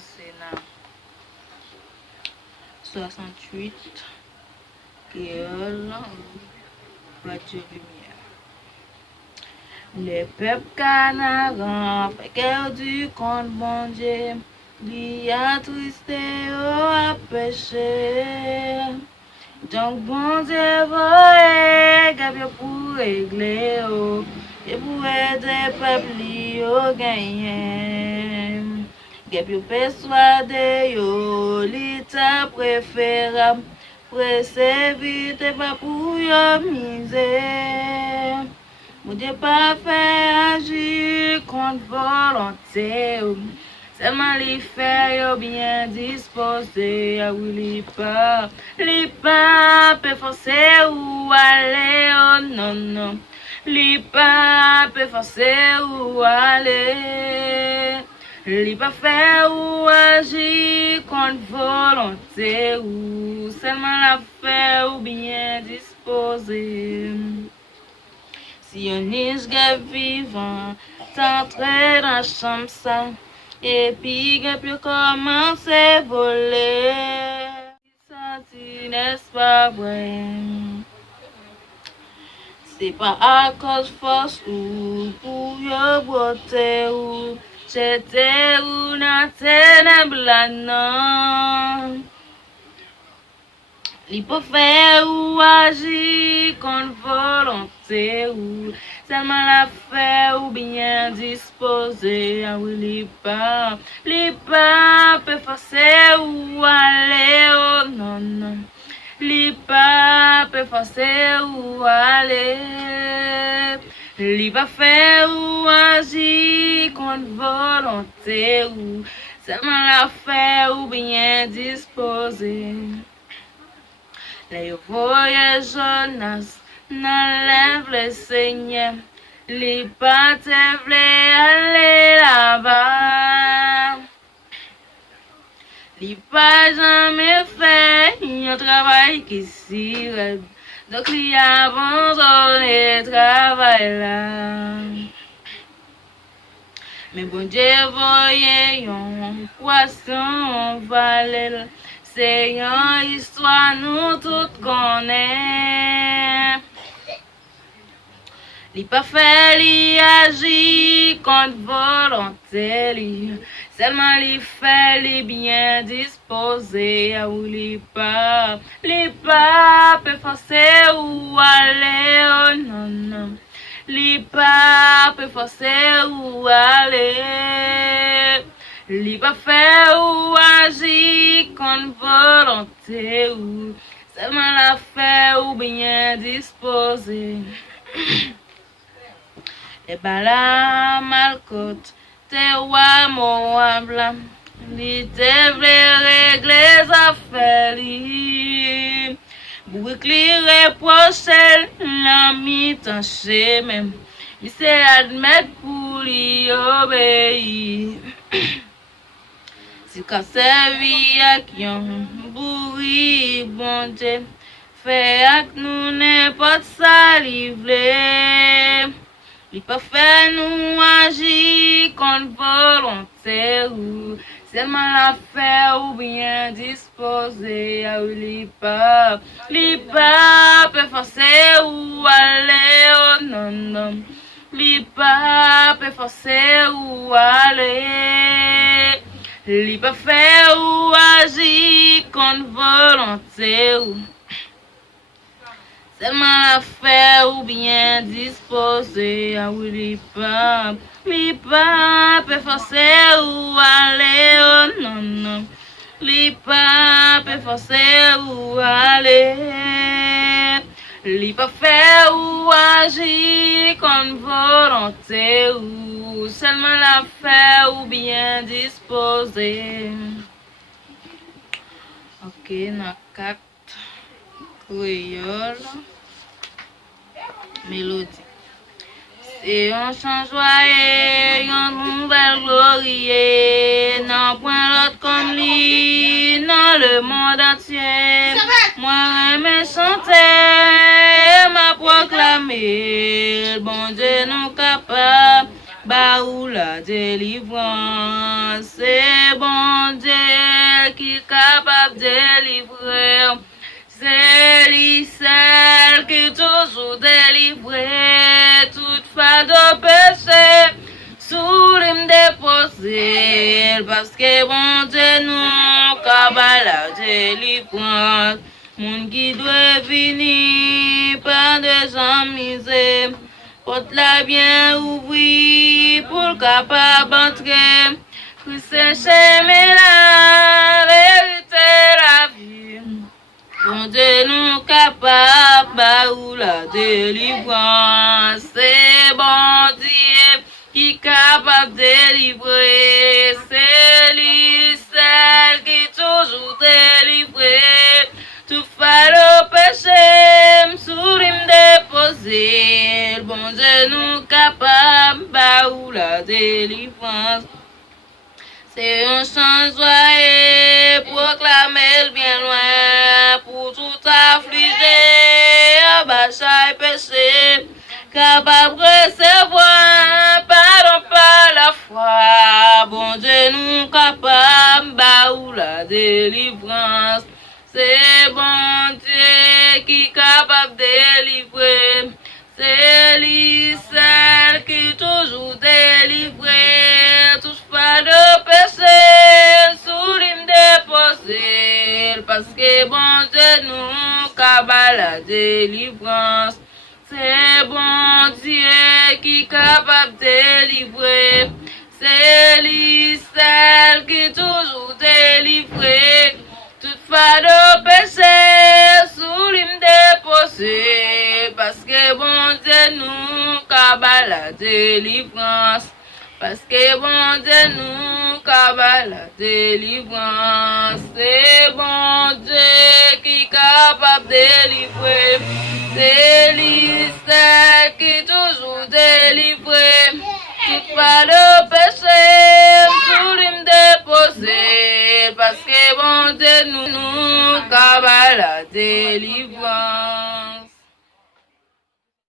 commencer dans 68 créole Radio Lumière. Les peuples canards fait cœur du compte bon Dieu, lui a twisté à péché. Donc bon Dieu voye gagner pour régler et pour aider peuple yo gagner. Gagner persuader yo l'état préférable, presse vite et pas pour yo misère. Mon Dieu pas fait agir contre volonté. Seulement les faire bien disposé, ah oui, les pas peut forcer ou aller, oh non, non. Les pas peut forcer ou aller. Les pas faire ou agir contre volonté, ou seulement la faire ou bien disposé. Si on est vivant, t'entrer dans la chambre ça. Et puis, puis commencer à voler. Ça, n'est-ce pas vrai? C'est pas à cause force ou pour yo beauté ou j'étais ou dans ténèbres non. Il peut faire ou agir contre volonté ou seulement la faire ou bien disposer, ah oui, les pas peut forcer ou aller, oh non, non, les pas peut forcer ou aller, les pas faire ou agir contre volonté ou seulement la faire ou bien disposer. Les voyages Jonas n'enlèvent le Seigneur, les pas te voulaient aller là-bas. Les pas jamais fait un travail qui s'y rêve, donc il a abandonné le travail là. Mais bon Dieu voyait un poisson valait. C'est une histoire nous toutes connaissons. Il pas fait li agir contre volonté, seulement il fait li bien disposé, ou li pas peut forcer ou aller, oh non non, li pas peut forcer ou aller. Li pas fait ou agir contre volonté ou seulement la fait ou bien disposé. Et bala malcote, te wa mo blanc, li te vle régler affaires li. Bouc li reproche la mi-tanché même, il se admettre pour lui obéir. Si ka servi ak yon bourri bon Dieu, fait ak nous n'importe ça li vle. Li pas fait nous agir contre volonté ou seulement la faire ou bien disposer, ou li pas peut forcer ou aller, oh non non. Li pas peut forcer ou aller. Li pas faire ou agir contre volonté ou seulement la faire ou bien disposer, ah oui, li pas peut forcer ou aller, oh non non, li pas peut forcer ou aller, li pas faire ou agir contre volonté ou seulement la faire ou bien disposer. Ok, na 4 créole mélodie. C'est un chant joyeux, une nouvelle glorie, non point l'autre comme lui, dans le monde entier. Moi, me chanter, m'a proclamé, bon Dieu nous capable, bah ou la délivrance, c'est bon qui est capable de délivrer. C'est lui seul qui toujours délivrer toute fin de péché. Sous l'hymne déposé, parce que bon Dieu nous cabale la délivrance. Moun qui doit venir par des gens misés, porte la bien ouvrir pour capable entrer. Christ est chemin la vérité la vie. Bon Dieu nous capable ou la délivrance. C'est bon Dieu qui est capable de délivrer. C'est lui seul qui toujours délivrer. Tout faire le péché, sous l'hymne déposé. Bon Dieu nous capable ou la délivrance. C'est un chant joyeux, proclamer le bien loin, pour tout affligé, abattre péché, capable de recevoir pardon par la foi. Bon Dieu nous capable ou la délivrance. C'est bon Dieu qui est capable de délivrer. C'est lui seul qui toujours délivrer. Touche pas de péché sous l'hymne déposé. Parce que bon Dieu nous capable la délivrance. C'est bon Dieu qui est capable de délivrer. C'est lui seul qui toujours délivrer. Toute fin de péché sous l'hymne déposé. Parce que bon Dieu nous cabale la délivrance. Parce que bon Dieu nous cabale la délivrance. C'est bon Dieu qui est capable de délivrer. C'est lui seul qui toujours délivrer. Toute fin de péché sous l'hymne déposé. Parce que bon Dieu nous cabale la délivrance.